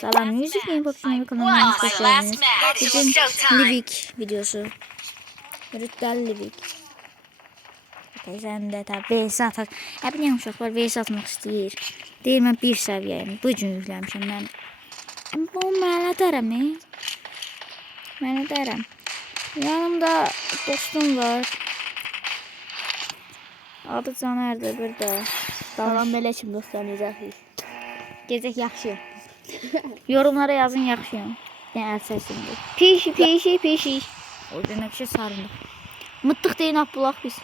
Salam Music Game Popçunun kanalına hoş geldiniz. Bugün Livik videosu. Rütbel Livik. Sen de tabi VS atak. Bilmiyorum uşaqlar VS atmaq istəyir. Deyir mən bir səviyyəyim. Bu gün yükləmişəm mən. Bu mənə dərəm. Mənə dərəm. Yanımda dostum var. Adı Caner'dir burada. Salam melekim dostlar, necəsiniz? Gecək yaxşı. Yorumlara yazın yaxşıyam. Yəni səsində. Pişi. O demək ki sarındı. Mıtlıq deyin Abdullah biz.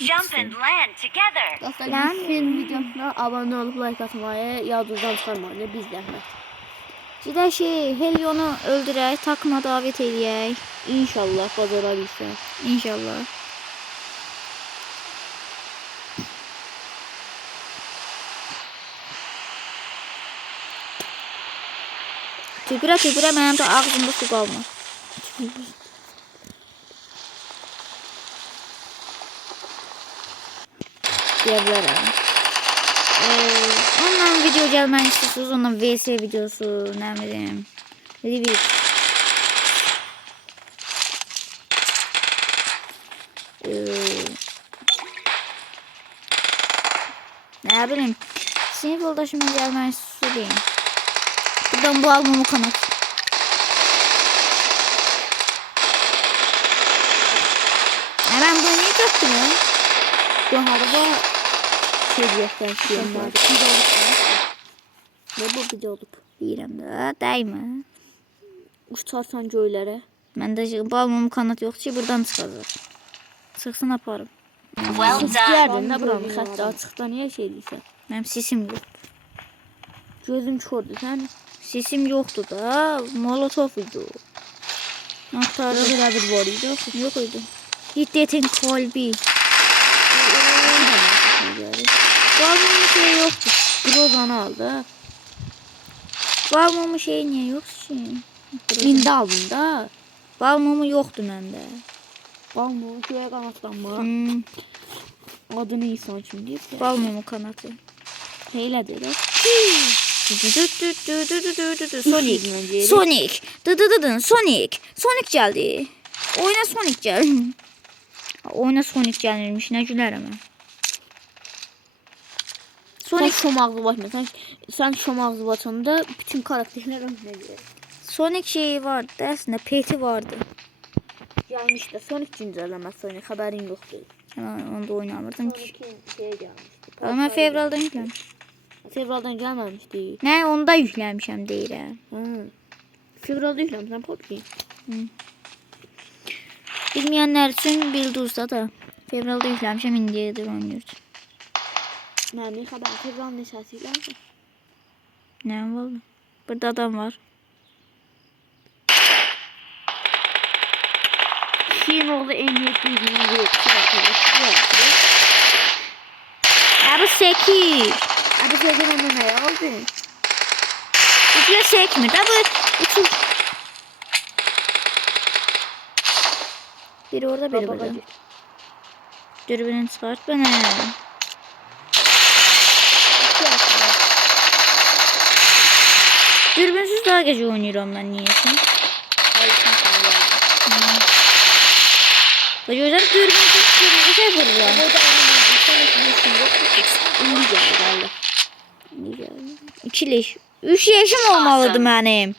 Jump and land together. Dostlar, Lan. film videosuna abone olup like atmayı yadınızdan çıxarmayın, biz zəhmət. Ciddi şey, Helionu öldürək, takıma davet edək. İnşallah bacara bilsən. İnşallah. Tüpürə mənim də ağzımda su qalmır. Deyə bilərəm. Onunla video gəlməni istəyirsiniz, onunla VS videosu, nə bilim, Livik. Nə bilim, sinif yoldaşımın gəlməni istəyirəm. Buradan bu almamı kanat. Ben bunu niye taktım ya? Bu arada seviyekten siyem var. Ne bu bir de olup? Deyirəm də, dəymə. Uçarsan göylərə. Məndə bu almamı kanat yox ki, buradan çıxacaq. Çıxsın aparım. Well done. Gərdin də buranı xəttə açıqda niyə şey deyirsən? Mənim sesim yox. Gözüm çordu sən. Sesim yoxdur da, Molotov idi o. Naqtarı Belə bir var idi. yox idi. Hiddetin kalbi. Bu almamı şey yoxdur. Grozanı aldı. Bu almamı şey niyə yox ki? İndi aldın da. Bu almamı yoxdur məndə. Balmı, göğe kanatlanma. Adını insan kim deyip de. Bu almamı kanatı. Heylədir də. Sonic. Sonic. Sonic. Sonic geldi. Oyuna Sonic geldi. Oyuna Sonic gelirmiş. Ne gülerim ben. Sen Sonic. şomağlı başma. Sen şomağlı başında bütün karakterler önüne gelir. Sonic şeyi vardı. Aslında peti vardı. Gelmişti. Sonic güncelleme Sonic. Haberin yok değil. Onu da oynamırdım ki. Sonic'in şeye gelmişti. Ama fevraldan yüklemiş. Fevraldan gelmemiş değil. Ne onda yüklemişim deyirəm. Fevralda yüklemişsen PUBG. Bilmeyenler için bildiysə da. Fevralda yüklemişim indiyedir oynuyoruz. Mənim haber fevral neçəsiyle. Ne var? Burada adam var. Kim oldu en iyi bildiğini yok. Ya bu sekir. Abi sen benden ne aldın? Üçüne sekmir. Da bu üçü. Biri orada biri burada. Dürbünü çıkart bana. Dürbünsüz daha gece oynuyorum ben niyeyse. O yüzden dürbünsüz şey vururlar. İki leş. 3 yaşım olmalıdı benim.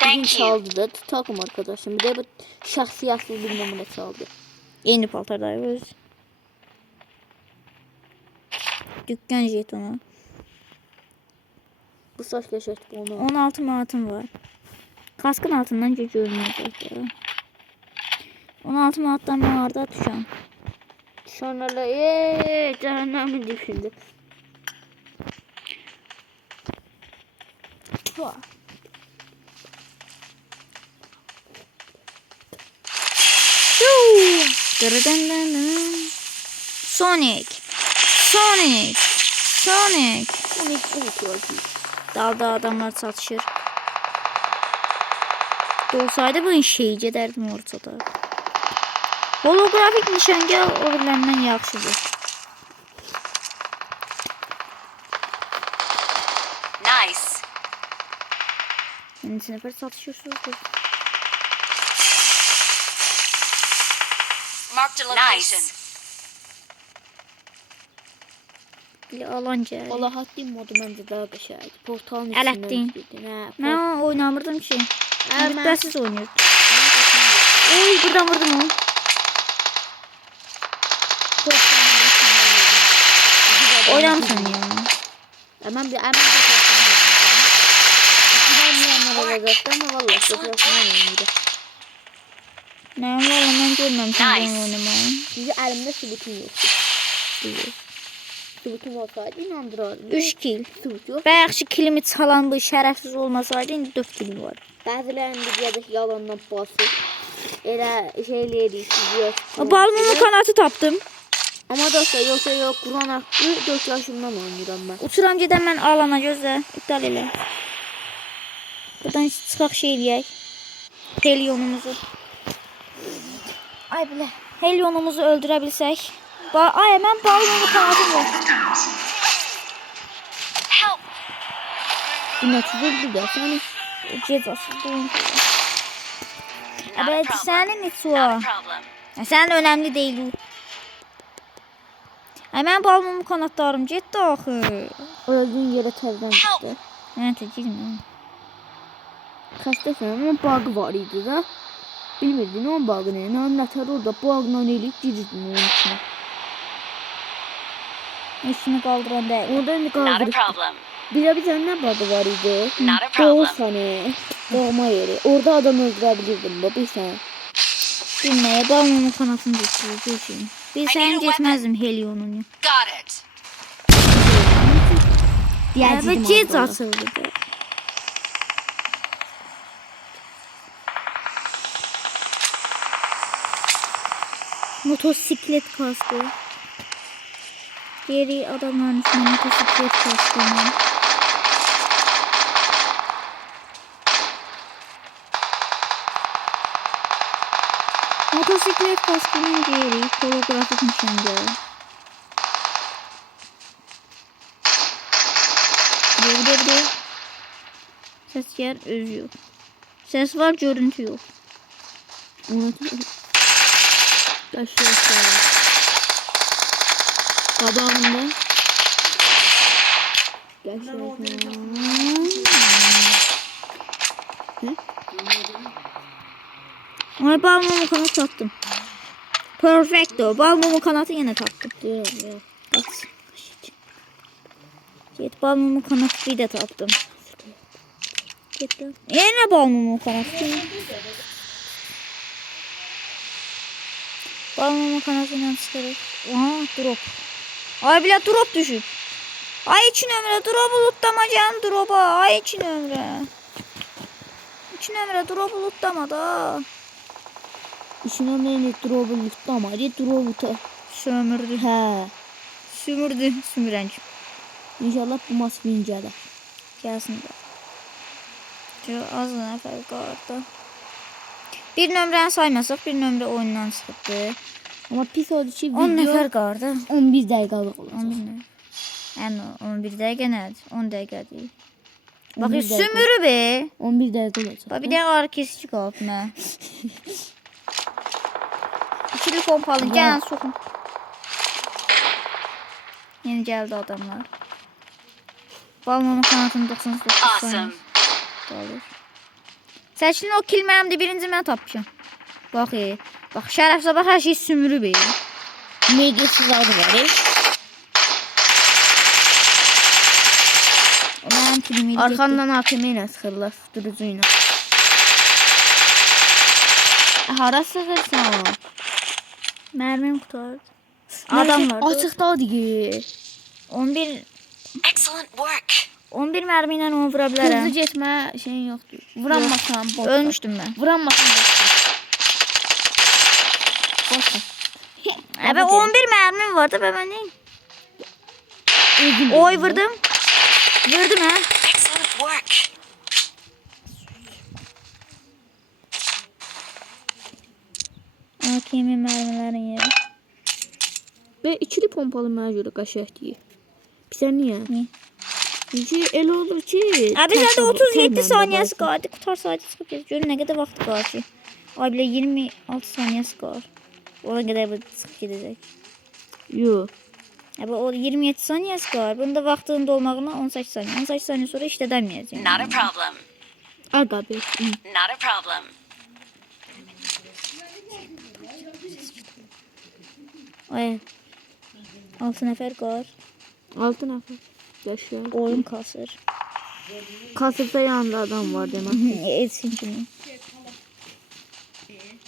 Bugün Thank you. çaldı da takım arkadaşım. Bir de bu şahsiyetli bilmem ne çaldı. Yeni paltardayız. Dükkan jetonu. Bu saç leşet onu. 16 manatım var. Kaskın altından görünmeyecek. 16 manattan ben orada düşen. Sonra cehennemin dibinde. Sonic. Dalda adamlar çatışır. Olsaydı bu şeyi gedərdim ortada. Holografik nişangah o biləndən yaxşıdır. Nice. Yani sınıfır satışıyorsunuz. Marked a location. Bir alanca. Alahaddin modu məncə daha qəşəngdir. Portalın Ələddin. içindən girdin. Hə. Ben oynamırdım ki. Ben- Rütbəsiz oynuyordum. Oy buradan vurdum onu. Oynamışsın ya. Mən bir portalın yanlara olacaqdı ama vallahi portalın yanında. Ne valla ben görmemişim Nice. bunu oynamayı. Çünki əlimdə sübutum yoxdur. Sübutum olsaydı inandırardım. 3 kill. Sübut yox. Bayaqçı kilimi çalan bu şərəfsiz olmasaydı indi 4 kill var. Bəzilərinin videodakı yalandan basır. Elə şey eləyirik. Balmumu kanatı tapdım. Amma dostlar yoxsa yox Quran haqqı 4 yaşımdan oynayıram mən. Uçuram gedən mən alana gözlə. İptal elə. Buradan çıxaq şey eləyək. Helyonumuzu. Ay bilə. Helyonumuzu öldürə bilsək. Ay mən balmumu kanatım var. Help! Bu nəticə bir də səni Cezası. Not a Evet problem. senin Not a Mitsuo. problem. Sen önemli değil o. Hemen balmumu kanatlarım ciddi axı. öldüyün yerə tərdən çıxdı. Evet girmə. Xəstəsən, onun bağı var idi də. Bilmirdin onun bağı nə? Nətər orada bağla eləyib girirdin onun içinə. Üstünü qaldıran deyil. Orada indi Not a qaldırıb. problem. Bir də nə bağı var idi? Not a problem. Doğusanı. Doğma yeri. Orada adam öldürə bilirdin bu bilsən. Bilməyə balmumu kanatını düşürür. Bilsəm I need a getməzdim Helyonun. Got it. Evet cez atıldı. Motosiklet kaskı. Diğeri adamların üstüne motosiklet kaskı. Motosiklet kaskının diğeri holografik nişancı. Bir. Ses yer öz yok. Ses var görüntü yok. Unutma. Yaşıyorsa. Qabağında. Ay balmumu kanat taktım. Perfecto. Balmumu kanatı yine taktım. Deyirəm ya. At. Git balmumu kanatı bir de taktım. Yine balmumu kanatı. Balmumu kanatıyla çıkarır. Aha drop. Ay bile drop düşüp. Ay için ömre drop bulutlamacağım drop'a. Ay için ömre. İçin ömre drop bulutlama da. İşin ömrəni drop'u yutlama. Drop'u Sömürdü. hə. Sümürdü. Sümürenci. İnşallah bu maç vincələr. Gelsin de. Şu az nəfər qaldı. Bir nömrəni saymasaq bir nömrə oyundan çıxdı. Amma pis oldu ki 10 video nəfər qaldı. 11 dəqiqəlıq olacaq. 11 nə? Yəni 11 dəqiqə nədir? 10 dəqiqə deyil. Bax 11 dəqiqə. sümürü be. 11 dəqiqə olacaq. Bax bir dənə ağrı kesici qaldı mənə. İkili pompalı gəlin soxun. Yeni gəldi adamlar. Balmamın kanatını 99 Awesome. saniye qalır. Səçilin o kill mənimdir. Birinci mən tapmışam. Bax bax şərəfsə bax hər şey sümürü be. Megasiz adı var. O mənim kilimi getdi. Arxandan AKM ilə sıxırlar durucu ilə. Hara sıxırsan? Mərmim qutardı. Adam var. Açıqdadır. 11 Excellent work. 11 mərmi ilə onu vura Hızlı bilərəm. getmə şeyin yoxdur. Vuranmasan boş. Ölmüşdüm mən. Vuranmasan boş. Boş. Əbə 11 mərmim vardı bə mən neyim? Oy vurdum. Vurdum hə. Excellent work. AKM mərmilərin yeri. Və ikili pompalı mənə görə qəşəngdir. Bizə niyə? Niyə? Çünki elə olur ki... Abi zaten 37 təklə saniyesi qalsın. qaldı. Qutar saati çıxıb gedir. Görün nə qədər vaxt qalır ki. Ay bilə 26 saniyesi qalır. Ona qədər bu çıxıb gedəcək. Yox. Abi o 27 saniyesi qalır. Bunda vaxtının dolmağına 18 saniye. 18 saniye sonra işlədəməyəcəm. Not a problem. Aga bir. Not a problem. Ay. 6 nəfər qalır. 6 nəfər. Yaşayır. Oyun kasır. Kasırsa yanında adam var demək. Etsin kimi.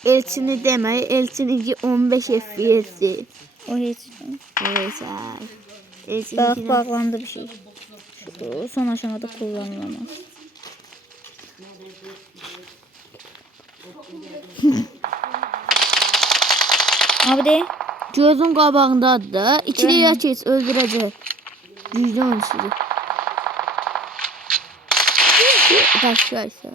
Elçini demək, Elçininki 15 FPS. O heç. Evet. Bax Elçininki bağlandı bir şey. Şu son aşamada kullanılamaz. Abi de gözün qabağındadır da. İkiliyə keç, öldürəcək. Güclü oyunçudur. Başlaysa.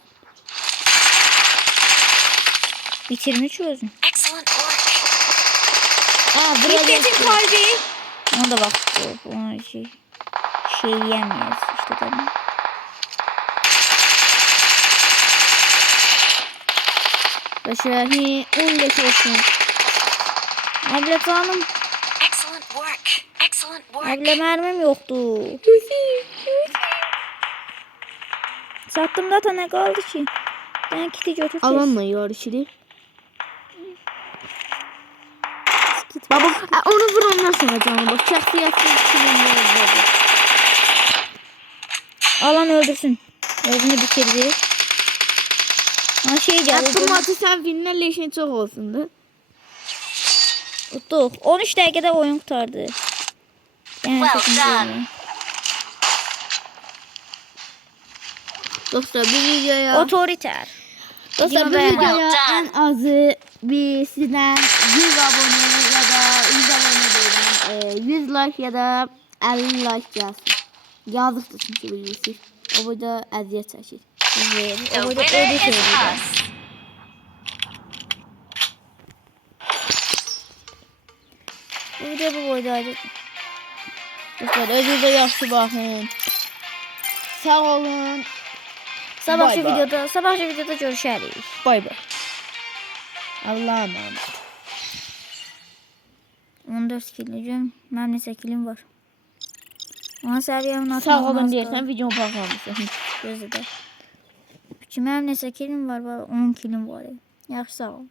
bitirmiş özün. Excellent work. Buraya Bitmesin kalbi. Ona da bak. Ona şey yiyemeyiz işte tamam. Başlayalım. 15 olsun. Abla canım. Excellent work. Excellent work. Abla mermim yoktu. Sattım da ne kaldı ki? Ben kiti götür. Alanla yarışırı. Baba, onu vur ondan sonra canım. Bak, şəxsiyyətsiz kimin oldu. Alan öldürsün. Özünü bitirdi. Ha şey geldi. Bu maçı sən vinlə leşin çox olsundu. Tuttuk. 13 dakikada oyun kurtardı. Yani Well done. Dostlar, bu videoya... Otoriter. Dostlar, bu Videoda- videoya Well en azı bir sizden 100 abone ya da 100 abone değilim. 100 like ya da 50 like gelsin. Yazık da çünkü biliyorsunuz. O burada əziyyət çəkir. The O burada winner ödül is veriyor. us. Bu video bu boydaydı. Dostlar, özünüzə yaxşı baxın. Sağ olun. Sabahçı Bay bay. videoda görüşərik. Bay bay. Allah'a emanet. 14 kilim. Mənim neçə kilim var. Ona səviyyəmin atmaq. Sağ olun deyirsən, videomu baxmamışsın. Gözlə də. Ki mənim neçə kilim var? 10 kilim var. Yaxşı sağ ol.